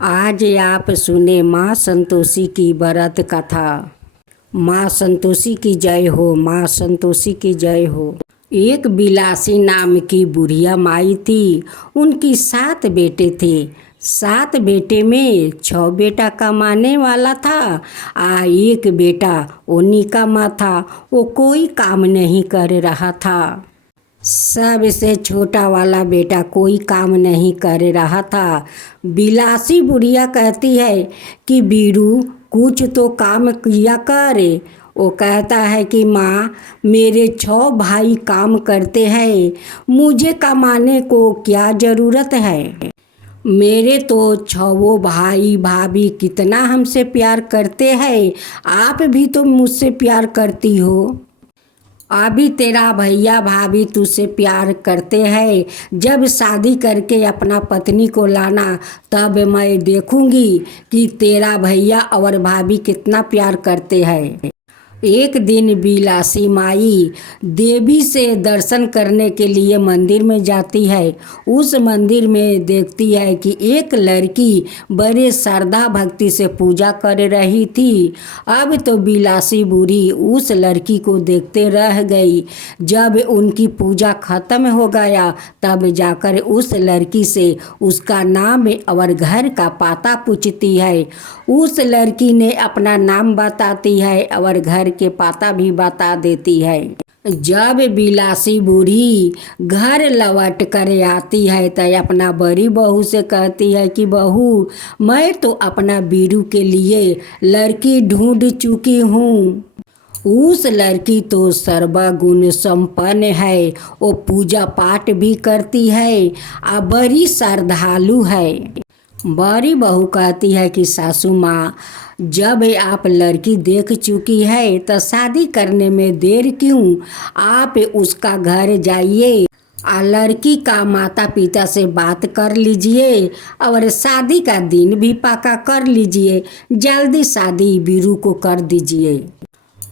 आज आप सुने माँ संतोषी की व्रत कथा। माँ संतोषी की जय हो, माँ संतोषी की जय हो। एक बिलासी नाम की बुढ़िया माई थी। उनकी 7 बेटे थे। 7 बेटे में 6 बेटा कमाने वाला था। एक बेटा वो निकम्मा था। वो कोई काम नहीं कर रहा था। सबसे छोटा वाला बेटा कोई काम नहीं कर रहा था। बिलासी बुढ़िया कहती है कि बीरू कुछ तो काम किया करे। वो कहता है कि माँ, मेरे 6 भाई काम करते हैं, मुझे कमाने को क्या ज़रूरत है। मेरे तो 6 भाई भाभी कितना हमसे प्यार करते हैं। आप भी तो मुझसे प्यार करती हो। अभी तेरा भैया भाभी तुझसे प्यार करते हैं। जब शादी करके अपना पत्नी को लाना, तब मैं देखूंगी कि तेरा भैया और भाभी कितना प्यार करते हैं। एक दिन बिलासी माई देवी से दर्शन करने के लिए मंदिर में जाती है। उस मंदिर में देखती है कि एक लड़की बड़े श्रद्धा भक्ति से पूजा कर रही थी। अब तो बिलासी बूढ़ी उस लड़की को देखते रह गई। जब उनकी पूजा खत्म हो गया, तब जाकर उस लड़की से उसका नाम और घर का पता पूछती है। उस लड़की ने अपना नाम बताती है और घर के पता भी बता देती है। जब बिलासी बूढ़ी घर लौट कर आती है तो अपना बड़ी बहू से कहती है कि बहू, मैं तो अपना बीरू के लिए लड़की ढूंढ चुकी हूँ। उस लड़की तो सर्वगुण संपन्न है। वो पूजा पाठ भी करती है और बड़ी श्रद्धालु है। बड़ी बहू कहती है कि सासू माँ, जब आप लड़की देख चुकी है तो शादी करने में देर क्यों। आप उसका घर जाइए और लड़की का माता पिता से बात कर लीजिए और शादी का दिन भी पक्का कर लीजिए। जल्दी शादी बीरू को कर दीजिए।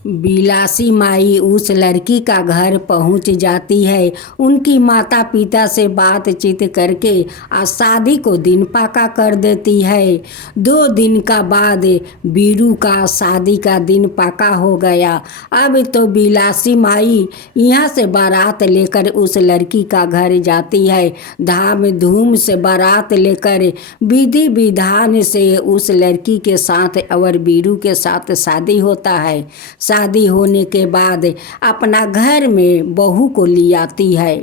बिलासी माई उस लड़की का घर पहुंच जाती है। उनकी माता पिता से बातचीत करके शादी को दिन पक्का कर देती है। 2 दिन का बाद बीरू का शादी का दिन पक्का हो गया। अब तो बिलासी माई यहाँ से बारात लेकर उस लड़की का घर जाती है। धाम धूम से बारात लेकर विधि विधान से उस लड़की के साथ और बीरू के साथ शादी होता है। शादी होने के बाद अपना घर में बहू को ले आती है।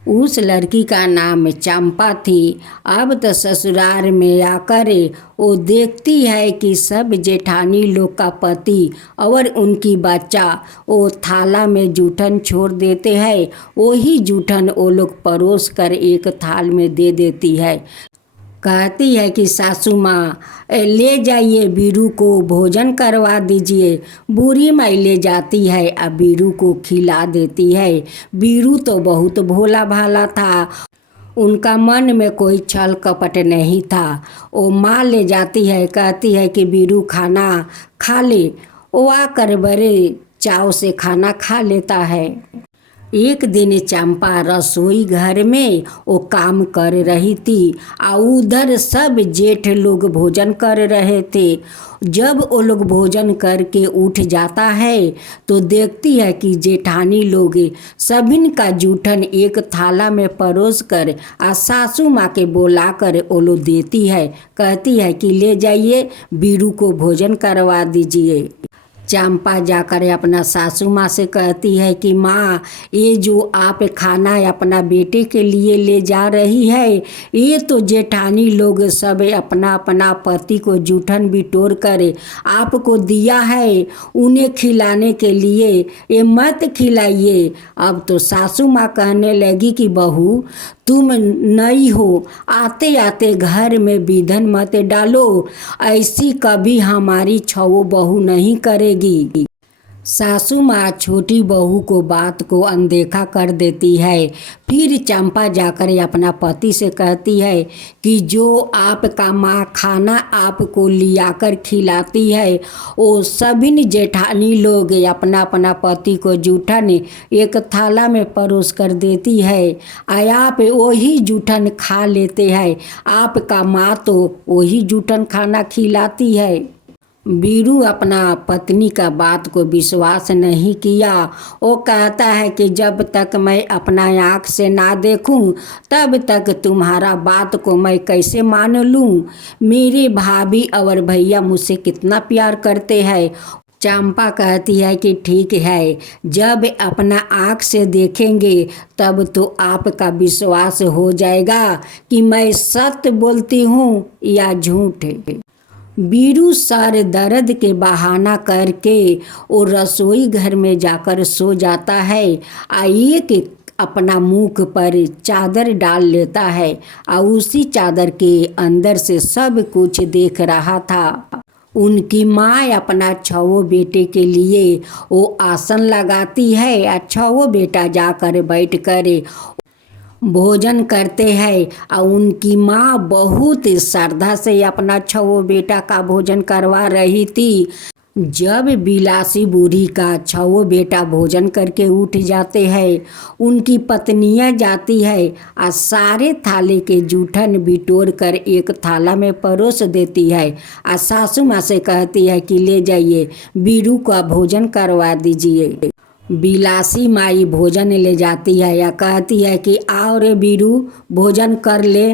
उस लड़की का नाम चंपा थी। अब तो ससुराल में आकर वो देखती है कि सब जेठानी लोग का पति और उनकी बच्चा वो थाला में जूठन छोड़ देते हैं। वही जूठन वो लोग परोस कर एक थाल में दे देती है। कहती है कि सासू माँ, ले जाइए, बीरू को भोजन करवा दीजिए। बूढ़ी माई ले जाती है और बीरू को खिला देती है। बीरू तो बहुत भोला भाला था। उनका मन में कोई छल कपट नहीं था। वो माँ ले जाती है, कहती है कि बीरू खाना खा ले। वो आकर बड़े चाव से खाना खा लेता है। एक दिन चंपा रसोई घर में वो काम कर रही थी और उधर सब जेठ लोग भोजन कर रहे थे। जब वो लोग भोजन करके उठ जाता है तो देखती है कि जेठानी लोग सभिन का जूठन एक थाला में परोस कर सासू माँ के बोला कर वो लोग देती है। कहती है कि ले जाइए, बीरू को भोजन करवा दीजिए। चंपा जाकर अपना सासू माँ से कहती है कि माँ, ये जो आप खाना अपना बेटे के लिए ले जा रही है, ये तो जेठानी लोग सब अपना अपना पति को जूठन बिटोर कर आपको दिया है उन्हें खिलाने के लिए, ये मत खिलाइए। अब तो सासू माँ कहने लगी कि बहू, तुम नई हो, आते आते घर में विधन मत डालो। ऐसी कभी हमारी 6 बहू नहीं करेगी। सासू माँ छोटी बहू को बात को अनदेखा कर देती है। फिर चंपा जाकर अपना पति से कहती है कि जो आपका माँ खाना आपको लियाकर खिलाती है वो सभी जेठानी लोग अपना अपना पति को जूठन एक थाला में परोस कर देती है। आप वही जूठन खा लेते हैं। आपका माँ तो वही जूठन खाना खिलाती है। बीरू अपना पत्नी का बात को विश्वास नहीं किया। वो कहता है कि जब तक मैं अपना आँख से ना देखूं तब तक तुम्हारा बात को मैं कैसे मान लूं। मेरे भाभी और भैया मुझसे कितना प्यार करते हैं। चंपा कहती है कि ठीक है, जब अपना आँख से देखेंगे तब तो आपका विश्वास हो जाएगा कि मैं सत्य बोलती हूँ या झूठ। बीरू सर दर्द के बहाना करके वो रसोई घर में जाकर सो जाता है। एक अपना मुख पर चादर डाल लेता है और उसी चादर के अंदर से सब कुछ देख रहा था। उनकी माँ अपना छवो बेटे के लिए वो आसन लगाती है और छवो बेटा जाकर बैठ कर भोजन करते हैं और उनकी माँ बहुत श्रद्धा से अपना छवो बेटा का भोजन करवा रही थी। जब बिलासी बूढ़ी का छवो बेटा भोजन करके उठ जाते हैं, उनकी पत्नियाँ जाती है और सारे थाले के जूठन बिटोर कर एक थाला में परोस देती है और सासू माँ से कहती है कि ले जाइए, बीरू का भोजन करवा दीजिए। बिलासी माई भोजन ले जाती है या कहती है कि आओ रे बीरू भोजन कर ले,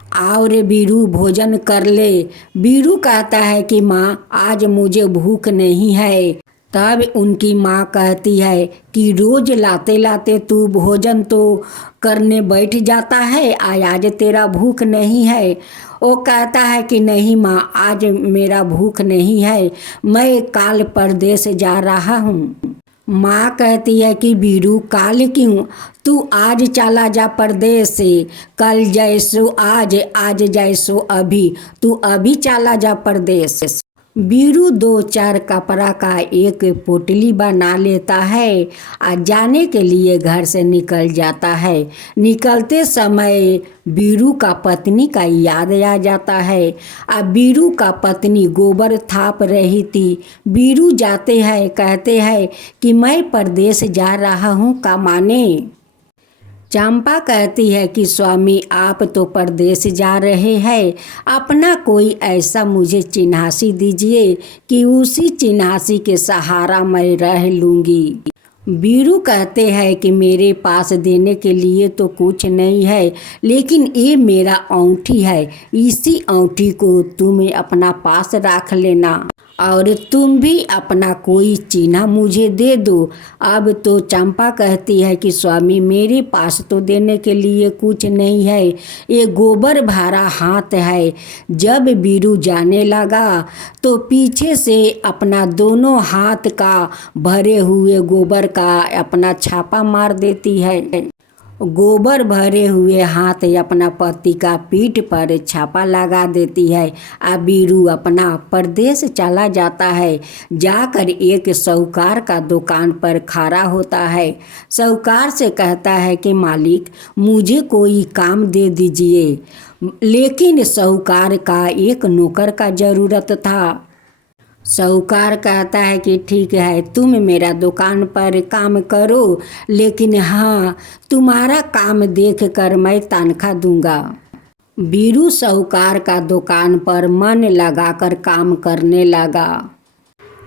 आओ रे बीरू भोजन कर ले। बीरू कहता है कि माँ आज मुझे भूख नहीं है। तब उनकी माँ कहती है कि रोज लाते लाते तू भोजन तो करने बैठ जाता है, आज तेरा भूख नहीं है। वो कहता है कि नहीं माँ, आज मेरा भूख नहीं है, मैं काल परदेश जा रहा हूँ। माँ कहती है कि बीरू काल क्यों, तू आज चला जा परदेश से, कल जैसो आज, आज जैसो अभी, तू अभी चला जा परदेश। बीरू 2-4 कपड़ा का एक पोटली बना लेता है और जाने के लिए घर से निकल जाता है। निकलते समय बीरू का पत्नी का याद आ जाता है। अब बीरू का पत्नी गोबर थाप रही थी। बीरू जाते हैं, कहते हैं कि मैं परदेश जा रहा हूँ कमाने। चंपा कहती है कि स्वामी आप तो परदेश जा रहे हैं, अपना कोई ऐसा मुझे चिन्हासी दीजिए कि उसी चिन्हासी के सहारा मैं रह लूँगी। बीरू कहते हैं कि मेरे पास देने के लिए तो कुछ नहीं है, लेकिन ये मेरा औंठी है, इसी औंठी को तुम अपना पास रख लेना और तुम भी अपना कोई चिन्ह मुझे दे दो। अब तो चंपा कहती है कि स्वामी मेरे पास तो देने के लिए कुछ नहीं है, ये गोबर भरा हाथ है। जब बीरू जाने लगा तो पीछे से अपना दोनों हाथ का भरे हुए गोबर का अपना छापा मार देती है। गोबर भरे हुए हाथ अपना पति का पीठ पर छापा लगा देती है। अब बीरू अपना परदेश चला जाता है। जाकर एक साहूकार का दुकान पर खड़ा होता है। साहूकार से कहता है कि मालिक मुझे कोई काम दे दीजिए, लेकिन साहूकार का एक नौकर का ज़रूरत था। साहूकार कहता है कि ठीक है, तुम मेरा दुकान पर काम करो, लेकिन हाँ तुम्हारा काम देख कर मैं तनख्वाह दूंगा। बीरू साहूकार का दुकान पर मन लगाकर काम करने लगा।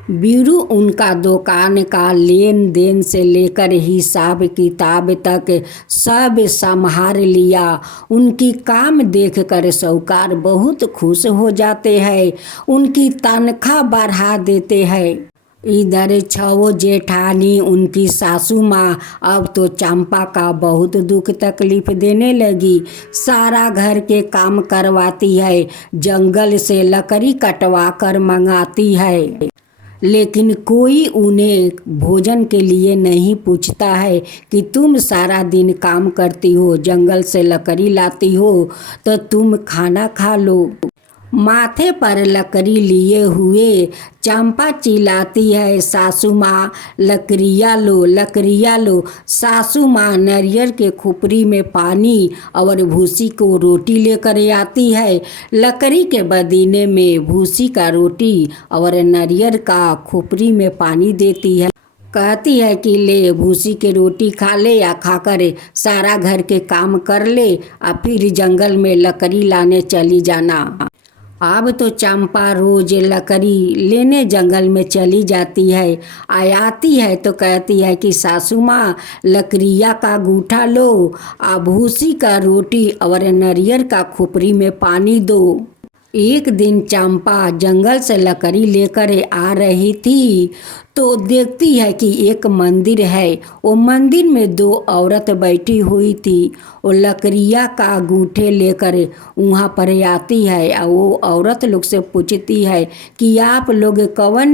बीरू उनका दुकान का लेन देन से लेकर हिसाब किताब तक सब संभाल लिया। उनकी काम देखकर साहूकार बहुत खुश हो जाते हैं, उनकी तनख्वाह बढ़ा देते हैं। इधर छवो जेठानी उनकी सासू माँ अब तो चंपा का बहुत दुख तकलीफ देने लगी। सारा घर के काम करवाती है, जंगल से लकड़ी कटवा कर मंगाती है, लेकिन कोई उन्हें भोजन के लिए नहीं पूछता है कि तुम सारा दिन काम करती हो, जंगल से लकड़ी लाती हो, तो तुम खाना खा लो। माथे पर लकड़ी लिए हुए चंपा चिल्लाती है, सासू माँ लकड़ियाँ लो, लकड़ियाँ लो। सासू माँ नारियल के खुपरी में पानी और भूसी को रोटी लेकर आती है। लकड़ी के बदीने में भूसी का रोटी और नारियल का खुपरी में पानी देती है। कहती है कि ले भूसी के रोटी खा ले या खाकर सारा घर के काम कर ले, और फिर जंगल में लकड़ी लाने चली जाना। अब तो चंपा रोज लकड़ी लेने जंगल में चली जाती है। आती है तो कहती है कि सासू माँ लकड़िया का गूठा लो, आ भूसी का रोटी और नारियल का खुपरी में पानी दो। एक दिन चंपा जंगल से लकड़ी लेकर आ रही थी तो देखती है कि एक मंदिर है। वो मंदिर में दो औरत बैठी हुई थी। वो लकड़िया का गूठे लेकर वहाँ पर आती है और वो औरत लोग से पूछती है कि आप लोग कौन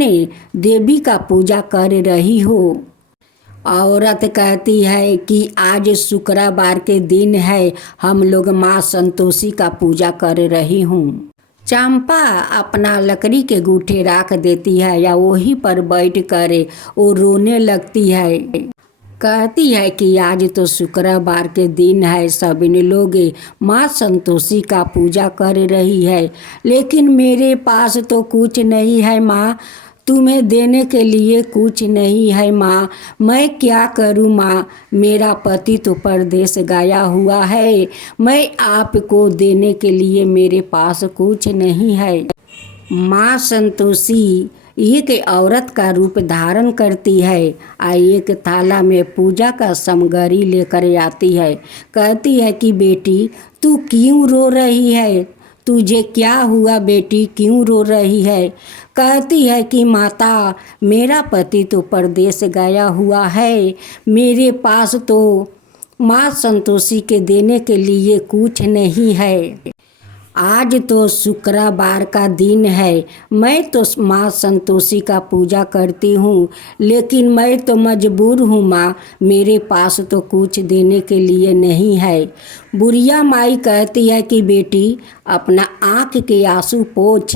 देवी का पूजा कर रही हो। औरत कहती है कि आज शुक्रवार के दिन है, हम लोग माँ संतोषी का पूजा कर रही हूँ। चंपा अपना लकड़ी के गूठे रख देती है या वहीं पर बैठ कर वो रोने लगती है। कहती है कि आज तो शुक्रवार के दिन है, सभी लोग माँ संतोषी का पूजा कर रही है, लेकिन मेरे पास तो कुछ नहीं है माँ, तुम्हें देने के लिए कुछ नहीं है माँ, मैं क्या करूँ माँ, मेरा पति तो परदेश गया हुआ है, मैं आपको देने के लिए मेरे पास कुछ नहीं है। माँ संतोषी एक औरत का रूप धारण करती है और एक थाला में पूजा का सामग्री लेकर आती है। कहती है कि बेटी तू क्यों रो रही है, तुझे क्या हुआ बेटी, क्यों रो रही है। कहती है कि माता मेरा पति तो परदेश गया हुआ है, मेरे पास तो माँ संतोषी के देने के लिए कुछ नहीं है। आज तो शुक्रवार का दिन है, मैं तो माँ संतोषी का पूजा करती हूँ, लेकिन मैं तो मजबूर हूँ माँ, मेरे पास तो कुछ देने के लिए नहीं है। बुढ़िया माई कहती है कि बेटी अपना आँख के आंसू पोंछ,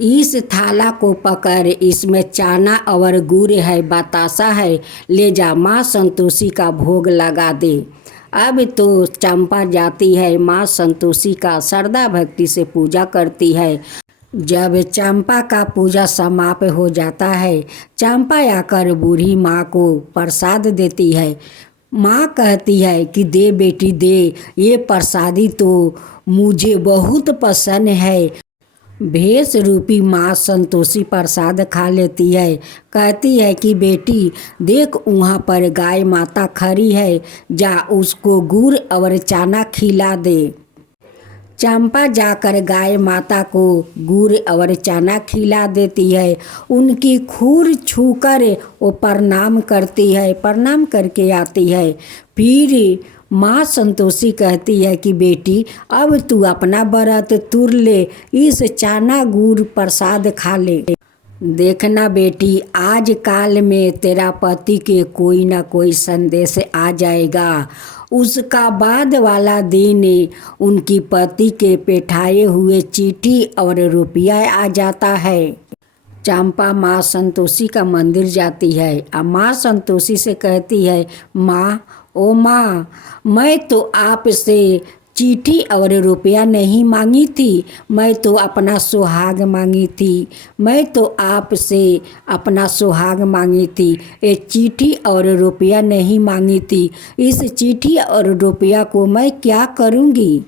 इस थाला को पकड़, इसमें चना और गुड़ है, बतासा है, ले जा माँ संतोषी का भोग लगा दे। अब तो चंपा जाती है, माँ संतोषी का श्रद्धा भक्ति से पूजा करती है। जब चंपा का पूजा समाप्त हो जाता है, चंपा आकर बूढ़ी माँ को प्रसाद देती है। माँ कहती है कि दे बेटी दे, ये प्रसादी तो मुझे बहुत पसंद है। भेष रूपी माँ संतोषी प्रसाद खा लेती है। कहती है कि बेटी देख वहाँ पर गाय माता खड़ी है, जा उसको गुड़ और चना खिला दे। चंपा जाकर गाय माता को गुड़ और चना खिला देती है। उनकी खूर छूकर वो प्रणाम करती है, प्रणाम करके आती है। फिर माँ संतोषी कहती है कि बेटी अब तू अपना व्रत तुर ले, इस चना गुड़ प्रसाद खा ले। देखना बेटी आज काल में तेरा पति के कोई ना कोई संदेश आ जाएगा। उसका बाद वाला दिन उनकी पति के पेठाए हुए चिट्ठी और रुपया आ जाता है। चंपा माँ संतोषी का मंदिर जाती है और माँ संतोषी से कहती है, माँ ओ माँ, मैं तो आपसे चिट्ठी और रुपया नहीं मांगी थी, मैं तो अपना सुहाग मांगी थी, मैं तो आपसे अपना सुहाग मांगी थी, ये चिट्ठी और रुपया नहीं मांगी थी। इस चिट्ठी और रुपया को मैं क्या करूँगी।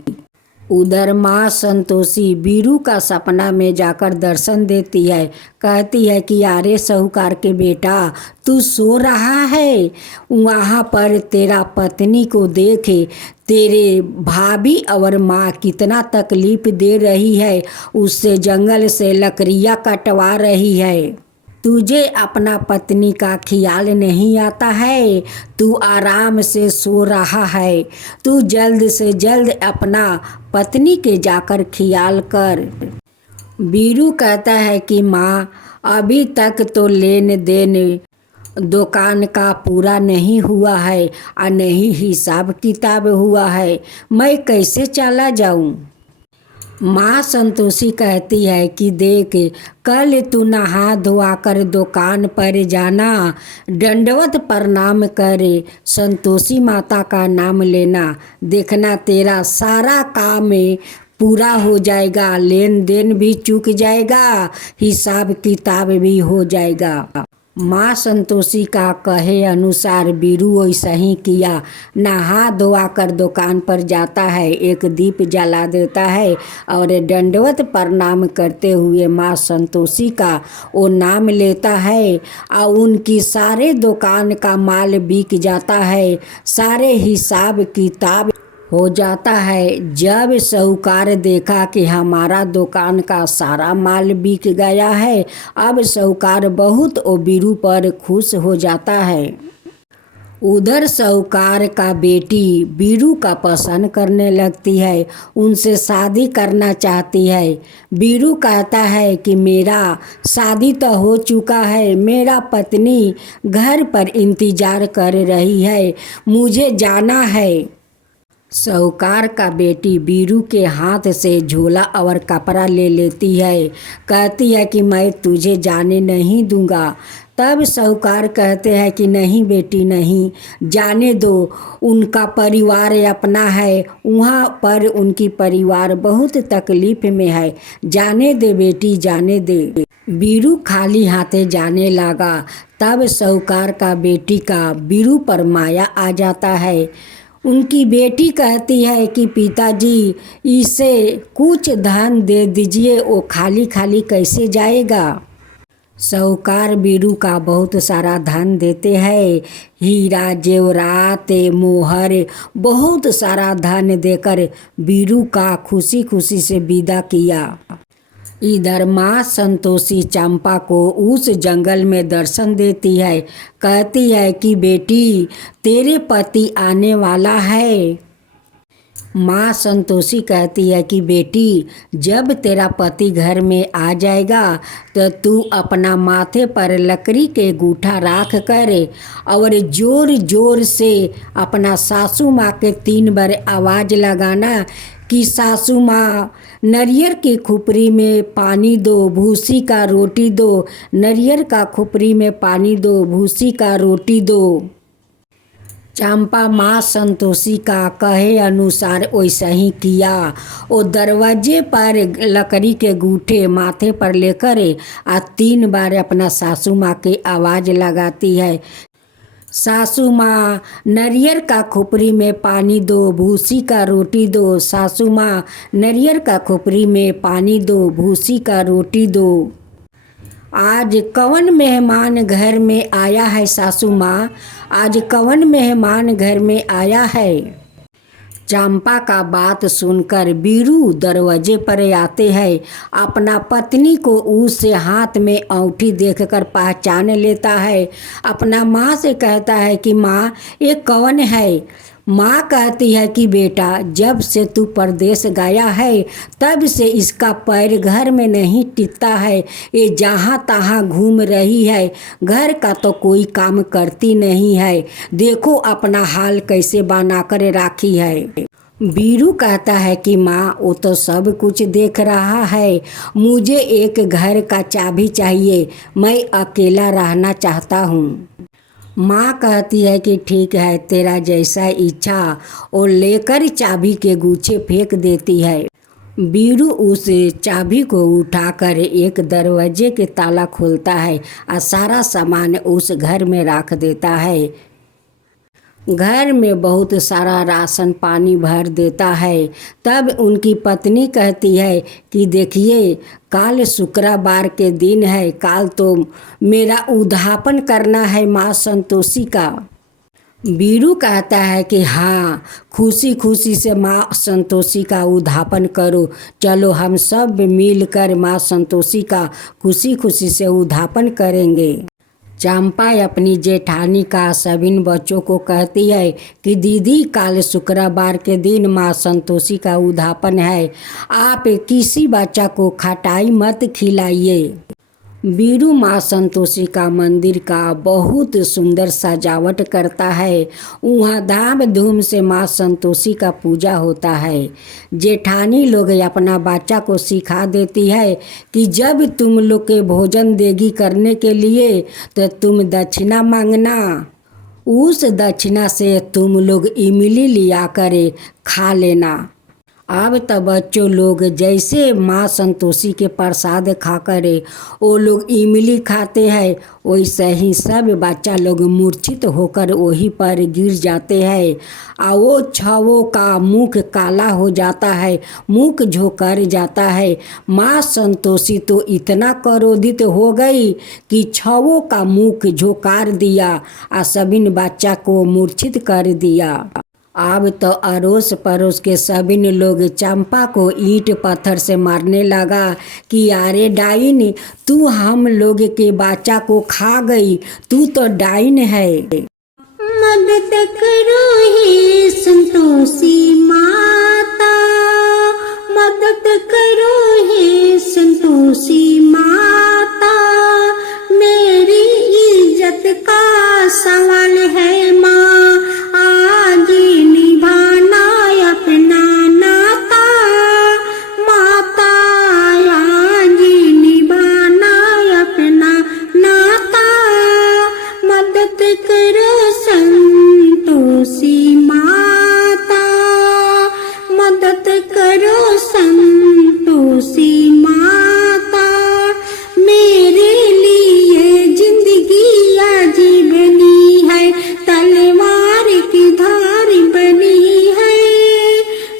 उधर माँ संतोषी बीरू का सपना में जाकर दर्शन देती है। कहती है कि अरे साहूकार के बेटा तू सो रहा है, वहाँ पर तेरा पत्नी को देखे, तेरे भाभी और माँ कितना तकलीफ दे रही है, उससे जंगल से लकड़ियाँ कटवा रही है। तुझे अपना पत्नी का ख्याल नहीं आता है, तू आराम से सो रहा है, तू जल्द से जल्द अपना पत्नी के जाकर ख्याल कर। बीरू कहता है कि माँ अभी तक तो लेन देन दुकान का पूरा नहीं हुआ है और नहीं हिसाब किताब हुआ है, मैं कैसे चला जाऊँ। माँ संतोषी कहती है कि देख, कल तू नहा धोआ कर दुकान पर जाना, दंडवत प्रणाम करे संतोषी माता का नाम लेना, देखना तेरा सारा काम पूरा हो जाएगा, लेन देन भी चूक जाएगा, हिसाब किताब भी हो जाएगा। माँ संतोषी का कहे अनुसार बीरू वैसा ही किया। नहा धोआ कर दुकान पर जाता है, एक दीप जला देता है और दंडवत प्रणाम करते हुए माँ संतोषी का वो नाम लेता है और उनकी सारे दुकान का माल बिक जाता है, सारे हिसाब किताब हो जाता है। जब साहूकार देखा कि हमारा दुकान का सारा माल बिक गया है, अब साहूकार बहुत ओ बीरू पर खुश हो जाता है। उधर साहूकार का बेटी बीरू का पसंद करने लगती है, उनसे शादी करना चाहती है। बीरू कहता है कि मेरा शादी तो हो चुका है, मेरा पत्नी घर पर इंतजार कर रही है, मुझे जाना है। साहूकार का बेटी बीरू के हाथ से झोला और कपड़ा ले लेती है, कहती है कि मैं तुझे जाने नहीं दूंगा। तब साहूकार कहते हैं कि नहीं बेटी नहीं, जाने दो, उनका परिवार अपना है, वहाँ पर उनकी परिवार बहुत तकलीफ में है, जाने दे बेटी जाने दे। बीरू खाली हाथे जाने लगा। तब साहूकार का बेटी का बीरू पर माया आ जाता है। उनकी बेटी कहती है कि पिताजी इसे कुछ धन दे दीजिए, वो खाली खाली कैसे जाएगा। साहूकार बीरू का बहुत सारा धन देते हैं, हीरा जेवरात मोहर बहुत सारा धन देकर बीरू का खुशी खुशी से विदा किया। इधर माँ संतोषी चंपा को उस जंगल में दर्शन देती है, कहती है कि बेटी तेरे पति आने वाला है। माँ संतोषी कहती है कि बेटी जब तेरा पति घर में आ जाएगा तो तू अपना माथे पर लकड़ी के गूठा राख कर और जोर जोर से अपना सासू माँ के 3 बार आवाज़ लगाना कि सासू माँ नारियल की खुपरी में पानी दो, भूसी का रोटी दो, नारियल का खुपरी में पानी दो, भूसी का रोटी दो। चंपा माँ संतोषी का कहे अनुसार वैसा ही किया। वो दरवाजे पर लकड़ी के गूठे माथे पर लेकर 3 बार अपना सासू माँ की आवाज़ लगाती है। सासू माँ नारियल का खुपरी में पानी दो, भूसी का रोटी दो, सासू माँ नारियल का खुपरी में पानी दो, भूसी का रोटी दो। आज कौन मेहमान घर में आया है सासू माँ, आज कौन मेहमान घर में आया है। चंपा का बात सुनकर बीरू दरवाजे पर आते हैं। अपना पत्नी को उससे हाथ में अंगूठी देखकर पहचान लेता है। अपना माँ से कहता है कि माँ ये कौन है। माँ कहती है कि बेटा जब से तू परदेश गया है तब से इसका पैर घर में नहीं टिकता है, ये जहाँ तहाँ घूम रही है, घर का तो कोई काम करती नहीं है, देखो अपना हाल कैसे बना कर राखी है। बीरू कहता है कि माँ वो तो सब कुछ देख रहा है, मुझे एक घर का चाबी चाहिए, मैं अकेला रहना चाहता हूँ। माँ कहती है कि ठीक है तेरा जैसा इच्छा, और लेकर चाबी के गुच्छे फेंक देती है। बीरू उस चाबी को उठाकर एक दरवाजे के ताला खोलता है और सारा सामान उस घर में रख देता है। घर में बहुत सारा राशन पानी भर देता है। तब उनकी पत्नी कहती है कि देखिए काल शुक्रवार के दिन है, काल तो मेरा उद्यापन करना है माँ संतोषी का। बीरू कहता है कि हाँ खुशी खुशी से माँ संतोषी का उद्यापन करो, चलो हम सब मिलकर माँ संतोषी का खुशी खुशी से उद्यापन करेंगे। चंपा अपनी जेठानी का सभी बच्चों को कहती है कि दीदी काल शुक्रवार के दिन माँ संतोषी का उद्यापन है, आप किसी बच्चा को खटाई मत खिलाइए। बीरू माँ संतोषी का मंदिर का बहुत सुंदर सजावट करता है। वहाँ धाम धूम से माँ संतोषी का पूजा होता है। जेठानी लोग अपना बच्चा को सिखा देती है कि जब तुम लोग के भोजन देगी करने के लिए तो तुम दक्षिणा मांगना। उस दक्षिणा से तुम लोग इमली लिया करे खा लेना। अब तो बच्चों लोग जैसे माँ संतोषी के प्रसाद खा करे वो लोग इमली खाते हैं, वैसे ही सब बच्चा लोग मूर्छित होकर वहीं पर गिर जाते हैं और वो छवों का मुख काला हो जाता है, मुख झोंकर जाता है। माँ संतोषी तो इतना क्रोधित हो गई कि छवों का मुख झोंकार दिया और सभी बच्चा को मूर्छित कर दिया। अब तो अड़ोस पड़ोस के सभी लोग चंपा को ईंट पत्थर से मारने लगा कि अरे डाइन, तू हम लोग के बच्चा को खा गई, तू तो डाइन है। मदद करो हे संतोषी माता, मदद करो हे संतोषी माता, मेरी इज्जत का सवाल है माँ, आज निभाना अपना नाता, माता आज निभाना अपना नाता, मदद करो संतोषी माता, मदद करो संतोषी माता, मेरे लिए जिंदगी अजीबनी है, तलवार की धार बनी है,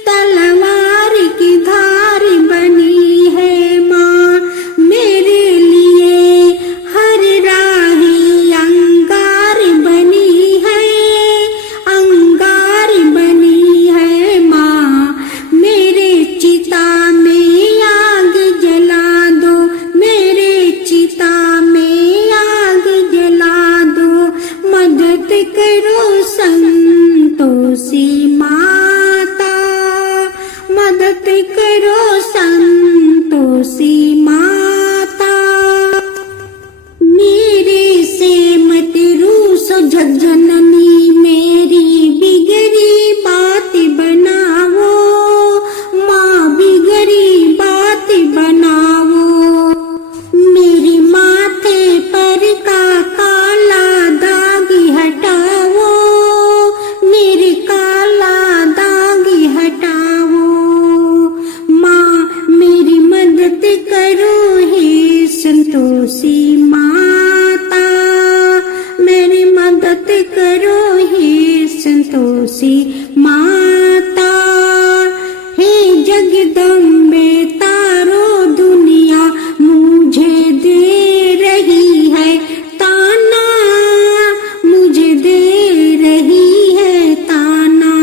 तलवार की धार बनी है माँ, मेरे लिए हर राही अंगार बनी है, अंगार बनी है माँ, मेरे चिता में आग जला दो, मेरे चिता में आग जला दो, मदद करो संतोषी माता, मदद करो संतोषी माता, मेरे से मत रूसो जगजननी, मेरी बिगड़ी बात बनाओ माँ, बिगड़ी बात बनाओ, मेरे माथे पर का काला दाग हटाओ, मेरे काला दाग हटाओ माँ, मेरी मदद करो हे संतोषी माता, मेरी मदद करो हे संतोषी माता, हे जगदम्बे तारो दुनिया मुझे दे रही है ताना, मुझे दे रही है ताना,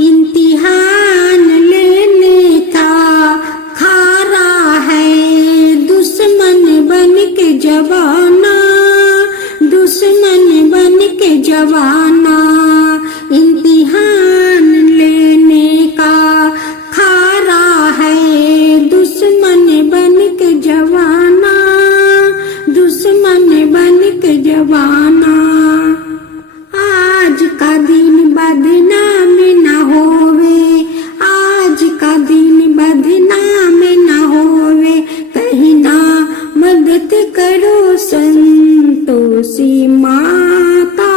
इम्तिहान लेने का खारा है दुश्मन बन के जवाना, दुश्मन बन के जवाना, इम्तिहान लेने का खारा है दुश्मन बन के जवाना, दुश्मन बन के जवाना, आज का दिन बदनाम ना होवे, आज का दिन बदनाम ना होवे, कहीं ना मदद करो संतोषी माता,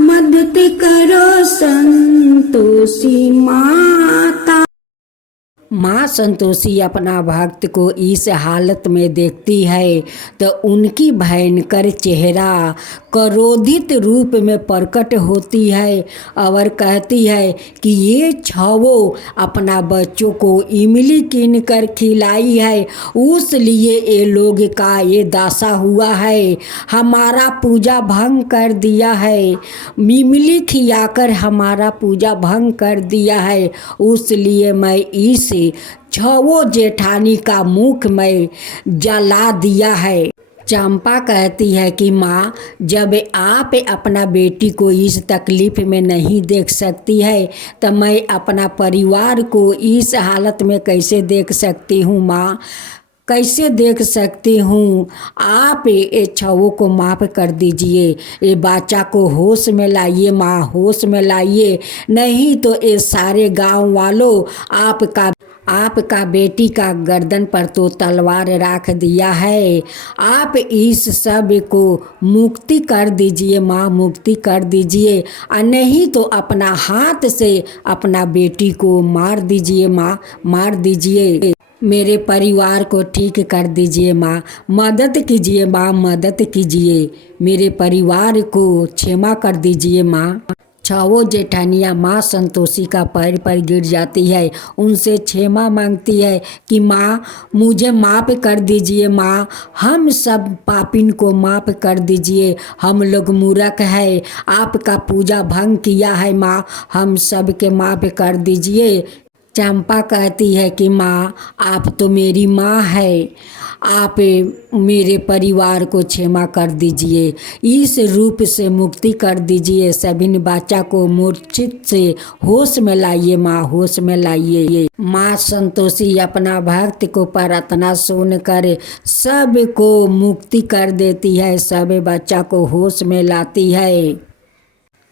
मदद करो संतोषी माता। माँ संतोषी अपना भक्त को इस हालत में देखती है तो उनकी भयंकर चेहरा क्रोधित रूप में प्रकट होती है और कहती है कि ये छवो अपना बच्चों को इमली कीन कर खिलाई है, उस लिए ये लोग का ये दशा हुआ है, हमारा पूजा भंग कर दिया है, इमली खियाकर हमारा पूजा भंग कर दिया है, उस लिए मैं इस छवो जेठानी का मुख में जला दिया है। चंपा कहती है कि माँ, जब आप अपना बेटी को इस तकलीफ़ में नहीं देख सकती है तो मैं अपना परिवार को इस हालत में कैसे देख सकती हूँ माँ। कैसे देख सकती हूँ। आप ये छवों को माफ़ कर दीजिए। ये बच्चा को होश में लाइए माँ, होश में लाइए, नहीं तो ये सारे गांव वालों आपका बेटी का गर्दन पर तो तलवार रख दिया है। आप इस सब को मुक्ति कर दीजिए माँ, मुक्ति कर दीजिए, और नहीं तो अपना हाथ से अपना बेटी को मार दीजिए माँ, मार दीजिए। मेरे परिवार को ठीक कर दीजिए माँ, मदद कीजिए माँ, मदद कीजिए। मेरे परिवार को क्षमा कर दीजिए माँ। छवो जेठानिया माँ संतोषी का पैर पर गिर जाती है, उनसे क्षमा मांगती है कि माँ मुझे माफ़ कर दीजिए माँ, हम सब पापिन को माफ़ कर दीजिए। हम लोग मूर्ख है, आपका पूजा भंग किया है माँ, हम सब के माफ़ कर दीजिए। चंपा कहती है कि माँ आप तो मेरी माँ है, आप मेरे परिवार को क्षमा कर दीजिए, इस रूप से मुक्ति कर दीजिए। सभी बच्चा को मूर्छित से होश में लाइए माँ, होश में लाइए। माँ संतोषी अपना भक्त को प्रार्थना सुनकर सब को मुक्ति कर देती है, सब बच्चा को होश में लाती है।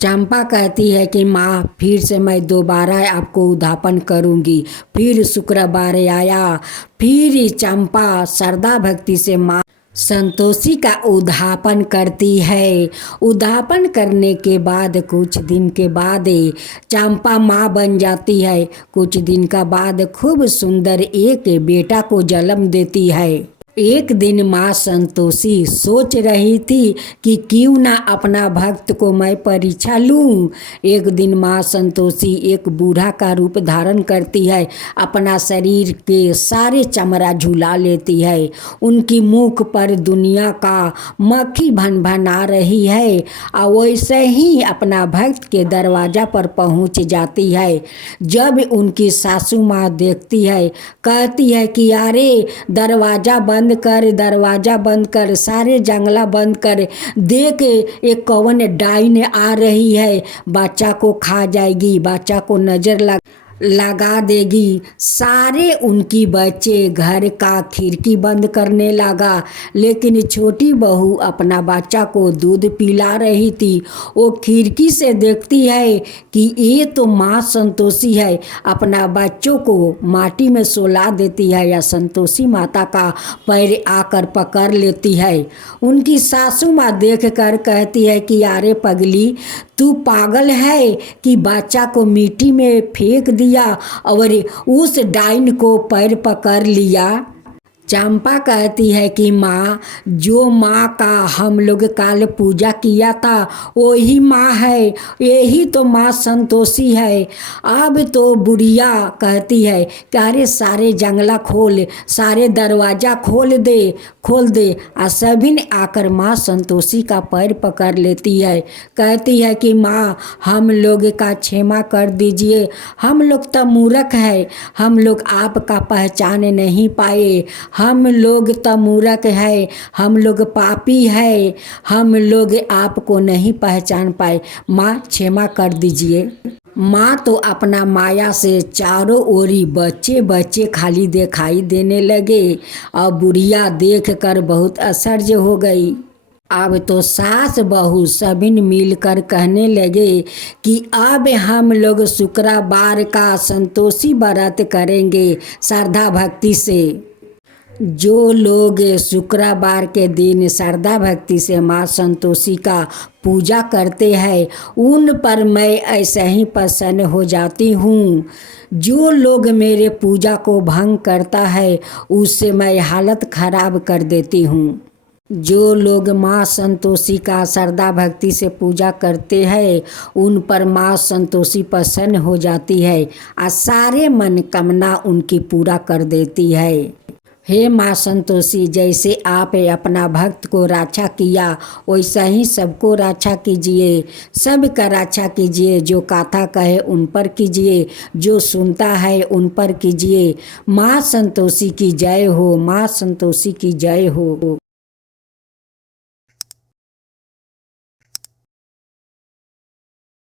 चंपा कहती है कि माँ फिर से मैं दोबारा आपको उद्धापन करूँगी। फिर शुक्रवार आया, फिर चंपा श्रद्धा भक्ति से माँ संतोषी का उद्धापन करती है। उद्धापन करने के बाद कुछ दिन के बाद चंपा माँ बन जाती है। कुछ दिन का बाद खूब सुंदर एक बेटा को जन्म देती है। एक दिन माँ संतोषी सोच रही थी कि क्यों ना अपना भक्त को मैं परीक्षा लूँ। एक दिन माँ संतोषी एक बूढ़ा का रूप धारण करती है, अपना शरीर के सारे चमड़ा झुला लेती है। उनकी मुख पर दुनिया का मक्खी भन भन आ रही है, और वैसे ही अपना भक्त के दरवाजा पर पहुँच जाती है। जब उनकी सासू माँ देखती है, कहती है कि अरे दरवाजा बंद कर, दरवाजा बंद कर, सारे जंगला बंद कर, देख एक कौन डाइन आ रही है, बच्चा को खा जाएगी, बच्चा को नजर लगा देगी। सारे उनकी बच्चे घर का खिड़की बंद करने लगा, लेकिन छोटी बहू अपना बच्चा को दूध पिला रही थी। वो खिड़की से देखती है कि ये तो माँ संतोषी है, अपना बच्चों को माटी में सुला देती है या संतोषी माता का पैर आकर पकड़ लेती है। उनकी सासू माँ देखकर कहती है कि अरे पगली, तू पागल है कि बच्चा को मिट्टी में फेंक दिया और उस डाइन को पैर पकड़ लिया। चंपा कहती है कि माँ, जो माँ का हम लोग कल पूजा किया था वही माँ है, यही तो माँ संतोषी है। अब तो बुढ़िया कहती है कि अरे सारे जंगला खोल, सारे दरवाज़ा खोल दे, खोल दे। और सभी ने आकर माँ संतोषी का पैर पकड़ लेती है, कहती है कि माँ हम लोग का क्षमा कर दीजिए, हम लोग तो मूर्ख है, हम लोग आपका पहचान नहीं पाए, हम लोग तो मूर्ख है, हम लोग पापी है, हम लोग आपको नहीं पहचान पाए, माँ क्षमा कर दीजिए। माँ तो अपना माया से चारों ओरी बच्चे बच्चे खाली दिखाई देने लगे, और बुढ़िया देखकर बहुत आश्चर्य हो गई। अब तो सास बहू सभी मिलकर कहने लगे कि अब हम लोग शुक्रवार का संतोषी व्रत करेंगे श्रद्धा भक्ति से। जो लोग शुक्रवार के दिन श्रद्धा भक्ति से माँ संतोषी का पूजा करते हैं, उन पर मैं ऐसे ही प्रसन्न हो जाती हूँ। जो लोग मेरे पूजा को भंग करता है, उससे मैं हालत खराब कर देती हूँ। जो लोग माँ संतोषी का श्रद्धा भक्ति से पूजा करते हैं, उन पर माँ संतोषी प्रसन्न हो जाती है और सारे मनोकामना उनकी पूरा कर देती है। हे माँ संतोषी, जैसे आप अपना भक्त को रक्षा किया वैसा ही सबको रक्षा कीजिए, सबका रक्षा कीजिए। जो कथा कहे उन पर कीजिए, जो सुनता है उन पर कीजिए। माँ संतोषी की जय हो, माँ संतोषी की जय हो।